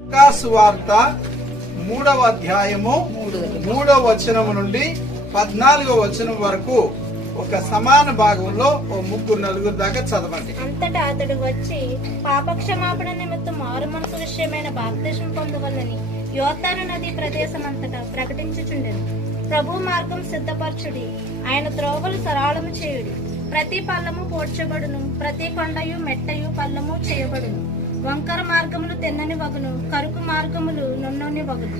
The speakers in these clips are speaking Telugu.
లూకాసు వార్త 3వ అధ్యాయము 3వ వచనము నుండి 14వ వచనం వరకు ఒక సమాన భాగంలో ఓ 3-4 దాకా చదవండి. అంతటా అతడు వచ్చి పాపక్షమాపణ నిమిత్తం మారు మనసు విషయమైన బాప్తిస్మం పొందవలని యోర్దాను నది ప్రదేశమంతటా ప్రకటించుచుండెను. ప్రభు మార్గం సిద్ధపరచుడి, ఆయన త్రోవలు సరళము చేయుడి. ప్రతి పల్లము పోడ్చబడును, ప్రతి కొండయు మెట్టయు పల్లము చేయబడును. వంకర మార్గములు తెన్నని వగును, కరుకు మార్గములు నున్నని వగును.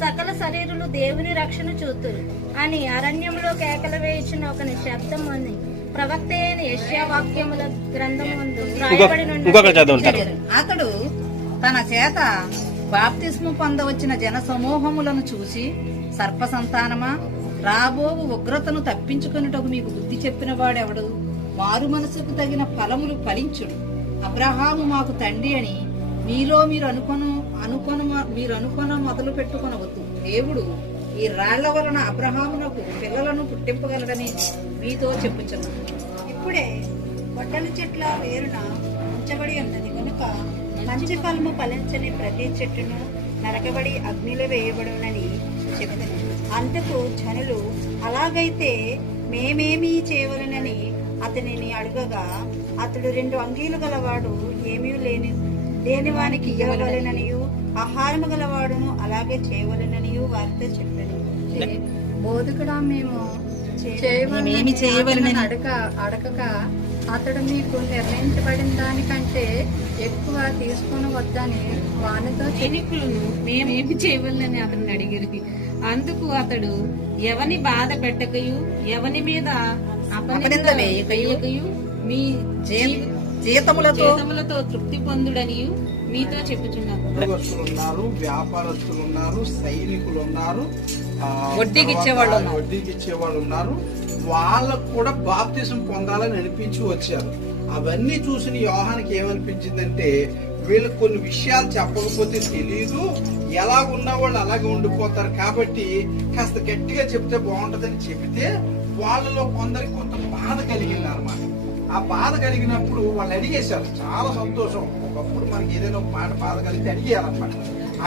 సకల శరీరులు దేవుని రక్షణ చూతురు అని అరణ్యములో కేకలు వేయుచున్న ఒక శబ్దం అని ప్రవక్త అయిన యెషయా వాక్యముల గ్రంథమందు రాయబడిన అతడు తన చేత బాప్తిస్ము పొందవచ్చిన జన సమూహములను చూసి, సర్ప సంతానమా, రాబోవు ఉగ్రతను తప్పించుకొనుటకు మీకు బుద్ధి చెప్పిన వాడెవడు? మారు మనసుకు తగిన ఫలములు ఫలించుడు. అబ్రహాము మాకు తండ్రి అని మీలో మీరు అనుకొన మొదలు పెట్టుకొనవద్దు. దేవుడు ఈ రాళ్ల వలన అబ్రహామునకు పిల్లలను పుట్టింపగలడని మీతో చెప్పుచున్నాను. ఇప్పుడే గొడ్డలి చెట్ల వేరున ఉంచబడి ఉన్నది కనుక మంచి ఫలము ఫలించని ప్రతి చెట్టును నరకబడి అగ్నిలో వేయబడునని చెప్పింది. అందుకు జనులు, అలాగైతే మేమేమీ చేయవలనని అతనిని అడుగగా, అతడు 2 అంగీలు గలవాడు ఏమీ లేనివానికి ఇవ్వవలెననియు, ఆహారము గలవాడును అలాగే చేయవలెననియు వారితో చెప్పాను. బోధకుడా, మేము చేయవలెనని అడగక అతడు మీకు నిర్ణయించబడిన దానికంటే ఎక్కువ తీసుకుని వద్దని వానితో సైనికులను మేమేమి చేయవలనని అతన్ని అడిగిరి. అందుకు అతడు, ఎవని బాధ పెట్టకయు ఎవని మీద అపనింద వేయకయు మీ జీతములతో తృప్తి పొందుడనియు మీతో చెప్పుచున్నాను. ఉద్యోగస్తులు, వ్యాపారస్తులు ఉన్నారు, సైనికులు ఉన్నారు, వడ్డీకి ఇచ్చేవాళ్ళు ఉన్నారు. వాళ్ళకు కూడా బాప్తిసం పొందాలని అనిపించి వచ్చారు. అవన్నీ చూసిన యోహానికి ఏమనిపించిందంటే, వీళ్ళకి కొన్ని విషయాలు చెప్పకపోతే తెలియదు, ఎలా ఉన్న వాళ్ళు అలాగే ఉండిపోతారు, కాబట్టి కాస్త గట్టిగా చెప్తే బాగుంటదని చెబితే వాళ్ళలో కొందరికి కొంత బాధ కలిగింది అనమాట. ఆ బాధ కలిగినప్పుడు వాళ్ళు అడిగేశారు. చాలా సంతోషం. ఒకప్పుడు మనకి ఏదైనా ఒక మాట బాధ కలిగితే అడిగేయాలన్నమాట.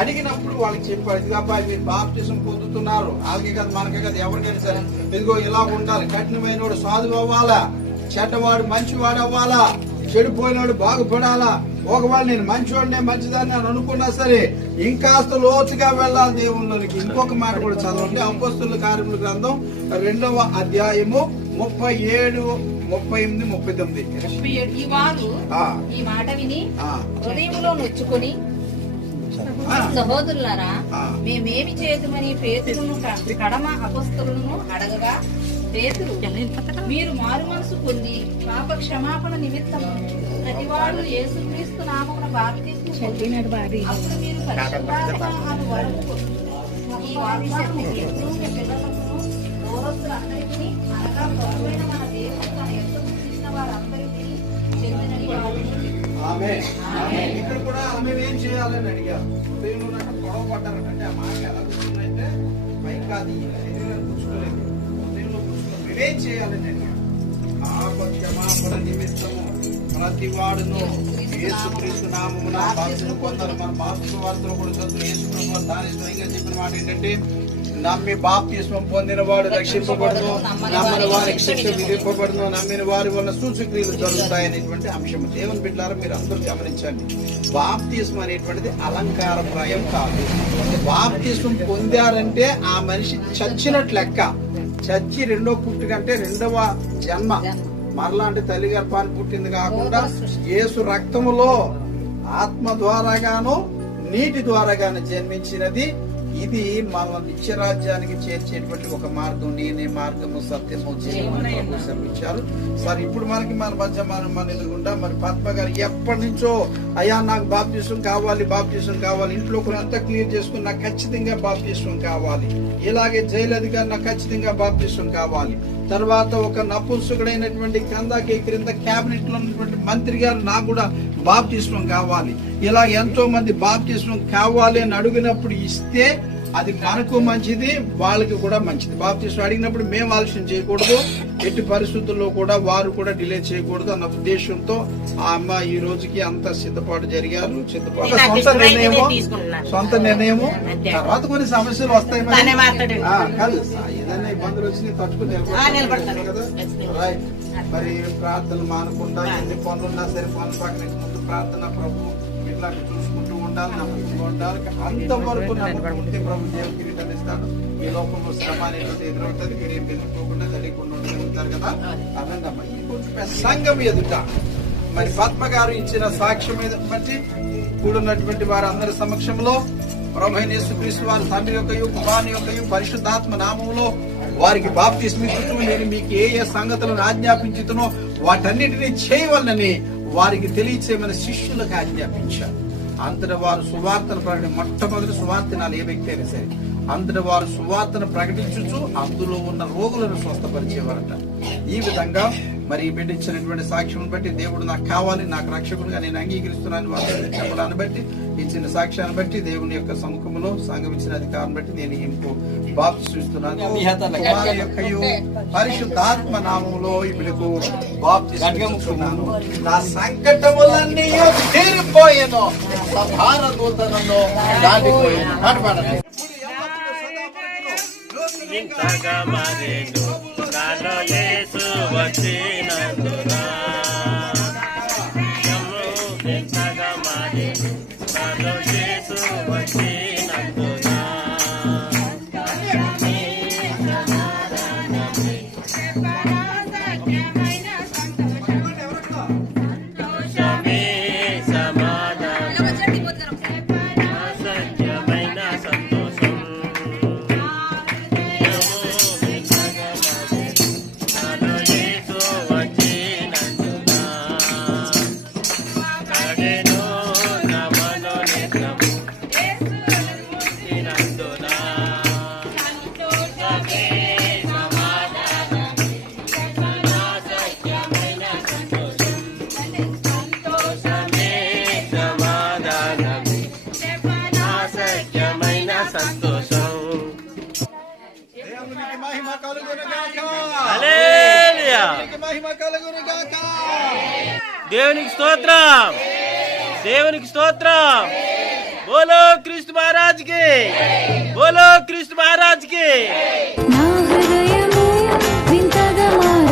అడిగినప్పుడు వాళ్ళకి చెప్పారు, ఇది అబ్బాయి మీరు బాప్తిసం పొందుతున్నారు, అలాగే కదా మనకే కదా ఎవరికైనా సరే, ఇదిగో ఇలా ఉండాలి, కఠినమైన వాడు సాధువు అవ్వాలా, చెడ్డవాడు మంచివాడు అవ్వాలా, చెడిపోయినవాడు బాగుపడాలా, ఒకవేళ నేను మంచివాడినే మంచిదాన్ని అని అనుకున్నా సరే ఇంకాస్త లోతుగా వెళ్ళాలి దేవుళ్ళకి. ఇంకొక మాట కూడా చదవండి. అపోస్తలుల కార్యముల గ్రంథం 2వ అధ్యాయము 37, 38, 39. ఈ వారు ఈ మాట విని హృదయంలో నొచ్చుకొని, సహోదరులారా, మేమేమి చేతుమని పేతురును కడమ అపొస్తలులను అడగగా, పేతురు, మీరు మారు మనసు పొంది పాప క్షమాపణ నిమిత్తం ప్రతివాడు యేసుక్రీస్తు నామమున బాప్తిస్మము పొంది అప్పుడు మీరు పరిశుద్ధాత్మ అను వరము పొందుదురు. ఈ వాగ్దానం యేసును పిల్లలకును దూరస్తులందరికీ, అనగా ప్రభువైన మన దేవుడు తన యేసు పుట్టిన వారందరికీ చెందినని ఇక్కడ కూడా ఆమె ఏం చేయాలని అడిగారు. హృదయంలో నాకు గొడవ పడ్డారంటే ఆ మాట ఎలా కూర్చుందంటే పైకి అది శరీరాన్ని కూర్చోలేదు, హృదయంలో కూర్చుని మేమేం చేయాలని అడిగారు. క్షమాపణ నిమిత్తము ప్రతి వాడును యేసుక్రీస్తు నామమున బాప్తిసం పొందారు. మన బాప్తిస్మ వార్తలో కూడా చదువు. యేసు ప్రభువు దాని స్వయంగా చెప్పిన మాట ఏంటంటే, నమ్మి బాప్తిస్మం పొందిన వాడు రక్షింపబడును, నమ్మని వారికి శిక్ష విధింపబడును, నమ్మిన వారి వల్ల సూచక్రియలు జరుగుతాయనేటువంటి అంశం. దేవుని బిడ్డలారా, మీరు అందరూ గమనించండి. బాప్తిస్మం అనేటువంటిది అలంకారప్రాయం కాదు. బాప్తిస్మం పొందారంటే ఆ మనిషి చచ్చినట్లు లెక్క. చచ్చి రెండో పుట్టుకంటే 2వ జన్మ, మరలా అంటే తల్లి గర్భాన్ని పుట్టింది కాకుండా యేసు రక్తములో ఆత్మ ద్వారాగాను నీటి ద్వారాగాను జన్మించినది. ఇది మన నిత్యరాజ్యానికి చేర్చేటువంటి ఒక మార్గం. నేనే మార్గము, సత్యము, జీవమని శ్రమించారు. సరే, ఇప్పుడు మనకి మన మధ్య మన ఎదురుగుండా మరి పద్మ గారు ఎప్పటి నుంచో, అయ్యా నాకు బాప్తిసం కావాలి, ఇంట్లో కొంత క్లియర్ చేసుకుని నాకు ఖచ్చితంగా బాప్తిసం కావాలి, ఇలాగే జైలది గారు నాకు ఖచ్చితంగా బాప్తిసం కావాలి, తర్వాత ఒక నపుంసకుడైనటువంటి కందాకి క్రింద క్యాబినెట్ లో ఉన్నటువంటి మంత్రి గారు నాకు కూడా బాప్తిస్మం కావాలి, ఇలా ఎంతో మంది బాప్తిస్మం కావాలి అని అడిగినప్పుడు ఇస్తే అది మనకు మంచిది, వాళ్ళకి కూడా మంచిది. బాప్తిస్మం అడిగినప్పుడు మేము ఆలస్యం చేయకూడదు, ఎట్టి పరిస్థితుల్లో కూడా వారు కూడా డిలే చేయకూడదు అన్న ఉద్దేశంతో ఆ అమ్మ ఈ రోజుకి అంత సిద్ధపాటు జరిగారు. సిద్ధపాటు సొంత నిర్ణయము. తర్వాత కొన్ని సమస్యలు వస్తాయి మరి. కాదు, ఏదైనా ఇబ్బందులు వచ్చినాయి తట్టుకుని నిలబడతారు కదా. రైట్. మరి ప్రార్థనలు మానకుండా ఎన్ని పనులున్నా సరే పనులు పక్కన ముందు ప్రార్థన ప్రభు ఇట్లా చూసుకుంటూ ఉండాలి, నమ్మకంగా ఉండాలి. అంతవరకు నమ్మకుంటే ప్రభు దేవుడు కిరీటాన్ని ఇస్తాడు. ఈ లోకంలో శ్రమ అనేది ఎదురవుతుంది, మీరు ఏం ఎదుర్కోకుండా తెలియకుండా ఉంటారు కదా. అదండమ్మా ఈ కొంచెం సంఘం ఎదుట మరి పద్మ గారు ఇచ్చిన సాక్ష్యం మీద బట్టి కూడున్నటువంటి వారందరి సమక్షంలో ప్రభువైన యేసుక్రీస్తు వారి తండ్రి యొక్కయు కుమారుని యొక్కయు పరిశుద్ధాత్మ నామములో వారికి బాప్తిస్మిచ్చుతూ నేను మీకు ఏ ఏ సంగతులను ఆజ్ఞాపించుతునో వాటన్నిటినీ చేయవలనని వారికి తెలియచేయమని శిష్యులకు ఆజ్ఞాపించారు. అంతటా వారు సువార్తను ప్రకటి మొట్టమొదటి సువార్తనాలు ఏ వ్యక్తి అయినా సరే అంతటా వారు సువార్తను ప్రకటించుచు అందులో ఉన్న రోగులను స్వస్థపరిచేవారట. ఈ విధంగా మరి బిడ్డ ఇచ్చినటువంటి సాక్ష్యం బట్టి దేవుడు నాకు కావాలి, నాకు రక్షకుడుగా నేను అంగీకరిస్తున్నాను వారు చెప్పడాన్ని బట్టి ఇచ్చిన సాక్ష్యాన్ని బట్టి దేవుని యొక్క సముఖంలో సంఘం ఇచ్చిన అధికారం బట్టి నేను ఇంకో బాప్తిస్తున్నాను. వారి యొక్కయు పరిశుద్ధాత్మ నామంలో ఇప్పుడు బాప్తిస్తున్నాను. నా సంకటములన్నీ తీరిపోయాను, సధార దూతలలో దాటిపోయాను. మాట్లాడండి. ఇంతగా మారేను నాలో యేసు వచ్చినందున, ఇంతగా మారేను నాలో యేసు వచ్చినందున. సంతోషమే సమాధానం, అసత్యమైన సంతోషం. దేవునికి స్తోత్రం, దేవునికి స్తోత్రం. బోలో క్రీస్తు మహారాజ్ కి, బోలో క్రీస్తు మహారాజ్ కి. నా హృదయము వింతగా మారే